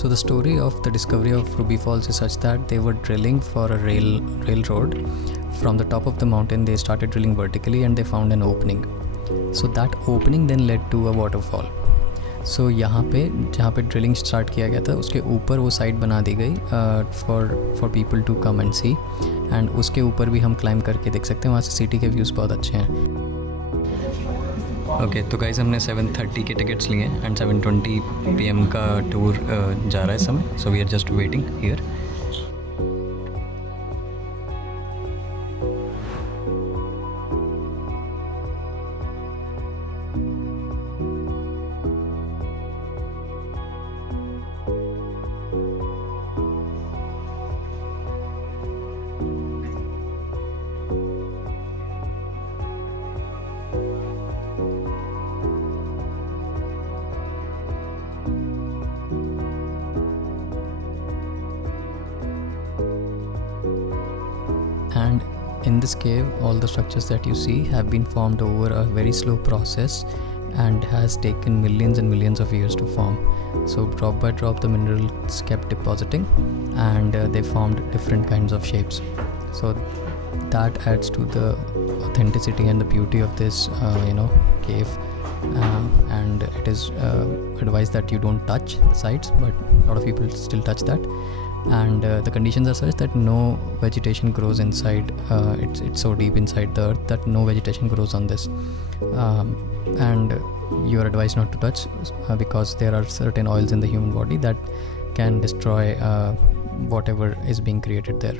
So the story of the discovery of Ruby Falls is such that they were drilling for a railroad. From the top of the mountain they started drilling vertically and they found an opening. So that opening then led to a waterfall. So यहाँ पे जहाँ पे drilling start किया गया था उसके ऊपर वो साइट बना दी गई for people to come and see, and उसके ऊपर भी हम क्लाइंब करके देख सकते हैं. वहाँ से सिटी के व्यूज़ बहुत अच्छे हैं. ओके तो गाइस हमने 7:30 के टिकट्स लिए एंड 7:20 PM का टूर जा रहा है इस समय. So we are just waiting here. And in this cave, all the structures that you see have been formed over a very slow process and has taken millions and millions of years to form. So drop by drop the minerals kept depositing and they formed different kinds of shapes. So that adds to the authenticity and the beauty of this cave, and it is advised that you don't touch the sides, but a lot of people still touch that. And the conditions are such that no vegetation grows inside. It's so deep inside the earth that no vegetation grows on this, and you are advised not to touch because there are certain oils in the human body that can destroy whatever is being created there.